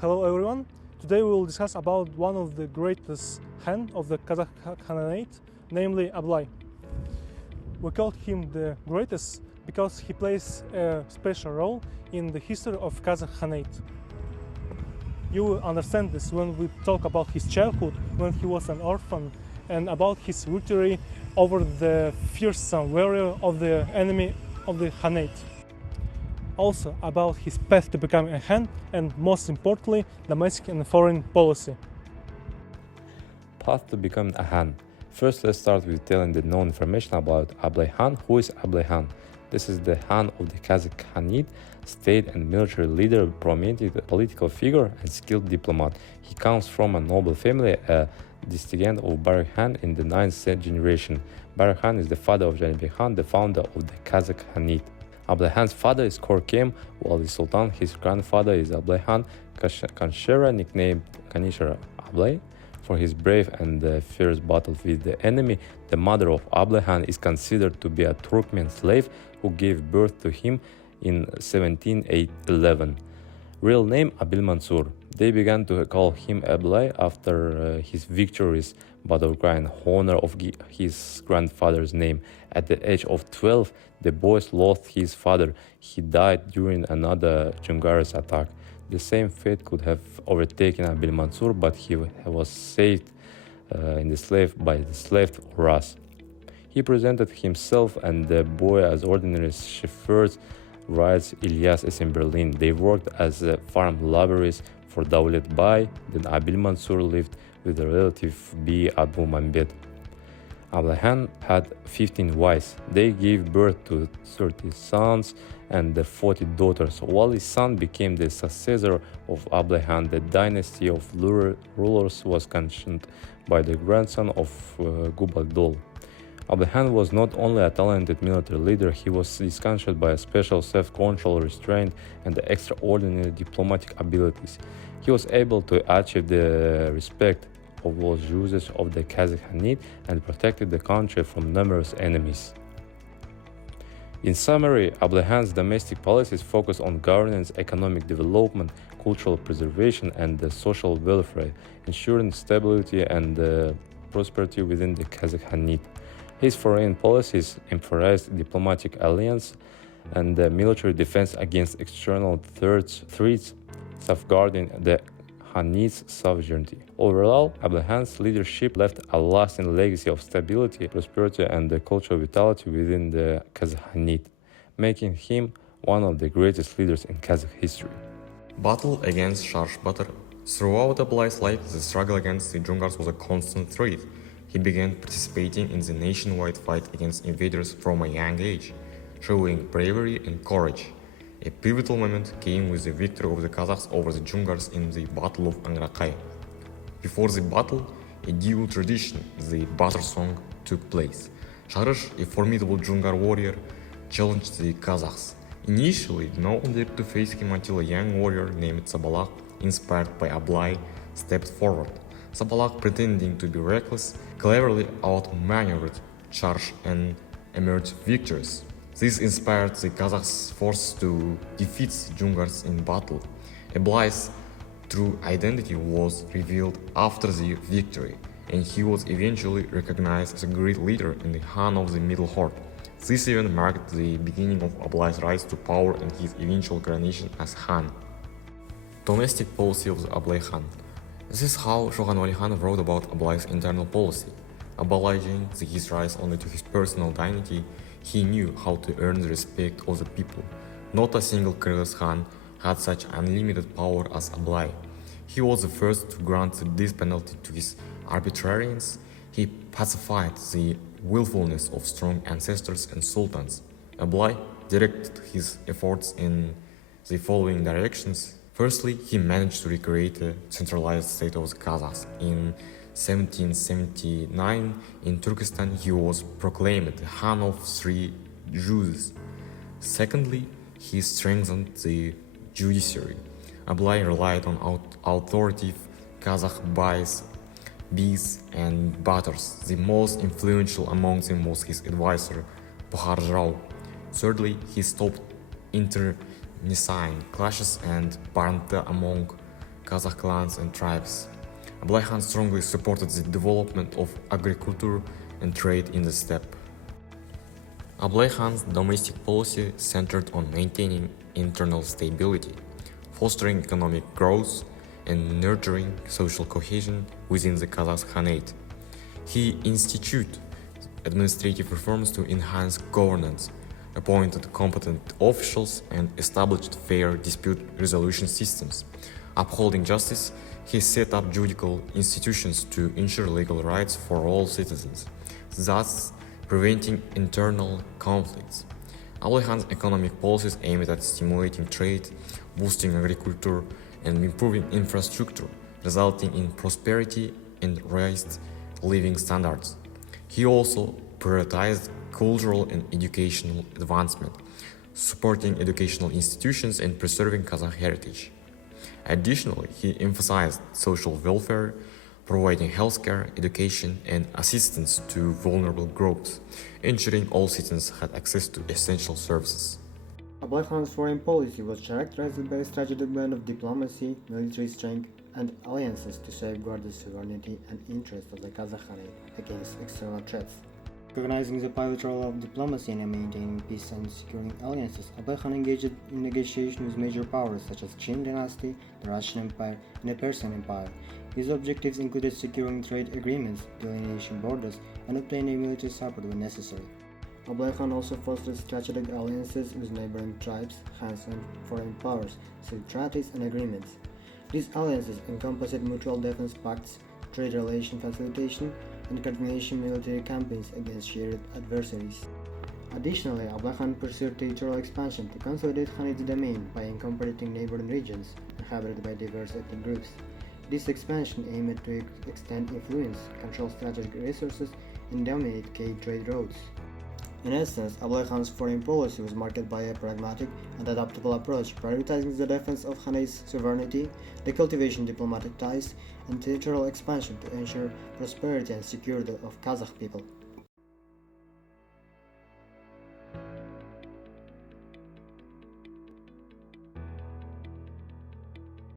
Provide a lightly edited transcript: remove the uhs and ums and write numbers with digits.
Hello everyone. Today we will discuss about one of the greatest Khan of the Kazakh Khanate, namely Abylai. We called him the greatest because he plays a special role in the history of Kazakh Khanate. You will understand this when we talk about his childhood, when he was an orphan, and about his victory over the fearsome warrior of the enemy of the Khanate. Also about his path to becoming a Khan, and most importantly, domestic and foreign policy. Path to becoming a Khan. First, let's start with telling the known information about Abylai Khan. Who is Abylai Khan? This is the Khan of the Kazakh Khanate, state and military leader, prominent political figure, and skilled diplomat. He comes from a noble family, a descendant of Baryk Khan in the 9th generation. Baryk Khan is the father of Demubay Khan, the founder of the Kazakh Khanate. Abylai Khan's father is Korkem, while the Sultan, his grandfather, is Abylai Khan Kanshera, nicknamed Kanishara Abylai, for his brave and fierce battle with the enemy. The mother of Abylai Khan is considered to be a Turkmen slave who gave birth to him in 1711. Real name Abil Mansur. They began to call him Abylai after his victories, but in honor of his grandfather's name. At the age of 12, the boy lost his father. He died during another Jungaris attack. The same fate could have overtaken Abil Mansur, but he was saved by the slave Ras. He presented himself and the boy as ordinary shepherds, writes Ilyas in Berlin. They worked as farm laborers for Davlet Bey. Then Abil Mansur lived with a relative B. Abu Mambet. Abylai Khan had 15 wives. They gave birth to 30 sons and 40 daughters. While his son became the successor of Abylai Khan, the dynasty of rulers was continued by the grandson of Gubaldol. Abylai Khan was not only a talented military leader, he was distinguished by a special self-control, restraint, and extraordinary diplomatic abilities. He was able to achieve the respect of all users of the Kazakh Khanate and protected the country from numerous enemies. In summary, Abylai Khan's domestic policies focused on governance, economic development, cultural preservation, and social welfare, ensuring stability and prosperity within the Kazakh Khanate. His foreign policies emphasized diplomatic alliance and military defense against external threats, safeguarding the Khanate's sovereignty. Overall, Abylai Khan's leadership left a lasting legacy of stability, prosperity, and cultural vitality within the Kazakh Khanate, making him one of the greatest leaders in Kazakh history. Battle against Shashbatar. Throughout Abylai's life, the struggle against the Jungars was a constant threat. He began participating in the nationwide fight against invaders from a young age, showing bravery and courage. A pivotal moment came with the victory of the Kazakhs over the Jungars in the Battle of Angrakay. Before the battle, a dual tradition, the Batar song, took place. Sharash, a formidable Jungar warrior, challenged the Kazakhs. Initially, no one dared to face him until a young warrior named Sabalak, inspired by Abylai, stepped forward. Sabalak, pretending to be reckless, cleverly outmaneuvered Sharash and emerged victorious. This inspired the Kazakhs' force to defeat the Jungars in battle. Abylai's true identity was revealed after the victory, and he was eventually recognized as a great leader in the Khan of the Middle Horde. This event marked the beginning of Abylai's rise to power and his eventual coronation as Khan. Domestic policy of the Abylai Khan. This is how Shogun Wali Khan wrote about Abylai's internal policy. Abolishing his rise only to his personal dignity, he knew how to earn the respect of the people. Not a single Kyrgyz Khan had such unlimited power as Abylai. He was the first to grant the death penalty to his arbitrarians. He pacified the willfulness of strong ancestors and sultans. Abylai directed his efforts in the following directions. Firstly, he managed to recreate a centralized state of the Kazakhs. In 1779, in Turkestan, he was proclaimed the Khan of three Juzes. Secondly, he strengthened the judiciary. Abylai relied on authoritative Kazakh beys and batars. The most influential among them was his advisor, Bukharjrao. Thirdly, he stopped internecine clashes and banned among Kazakh clans and tribes. Abylai Khan strongly supported the development of agriculture and trade in the steppe. Abylai Khan's domestic policy centered on maintaining internal stability, fostering economic growth, and nurturing social cohesion within the Kazakh Khanate. He instituted administrative reforms to enhance governance, appointed competent officials, and established fair dispute resolution systems. Upholding justice, he set up judicial institutions to ensure legal rights for all citizens, thus preventing internal conflicts. Abylai Khan's economic policies aimed at stimulating trade, boosting agriculture, and improving infrastructure, resulting in prosperity and raised living standards. He also prioritized cultural and educational advancement, supporting educational institutions and preserving Kazakh heritage. Additionally, he emphasized social welfare, providing healthcare, education, and assistance to vulnerable groups, ensuring all citizens had access to essential services. Abylai Khan's foreign policy was characterized by a strategic blend of diplomacy, military strength, and alliances to safeguard the sovereignty and interests of the Kazakh Khanate against external threats. Recognizing the pivotal role of diplomacy in maintaining peace and securing alliances, Abylai Khan engaged in negotiations with major powers such as Qin dynasty, the Russian Empire, and the Persian Empire. His objectives included securing trade agreements, delineation borders, and obtaining military support when necessary. Abylai Khan also fostered strategic alliances with neighboring tribes, khans, and foreign powers through treaties and agreements. These alliances encompassed mutual defense pacts, trade relation facilitation, and coordination military campaigns against shared adversaries. Additionally, Abylai Khan pursued territorial expansion to consolidate Khanate domain by incorporating neighboring regions inhabited by diverse ethnic groups. This expansion aimed to extend influence, control strategic resources, and dominate key trade routes. In essence, Abylai Khan's foreign policy was marked by a pragmatic and adaptable approach, prioritizing the defense of Khanate's sovereignty, the cultivation of diplomatic ties, and territorial expansion to ensure prosperity and security of Kazakh people.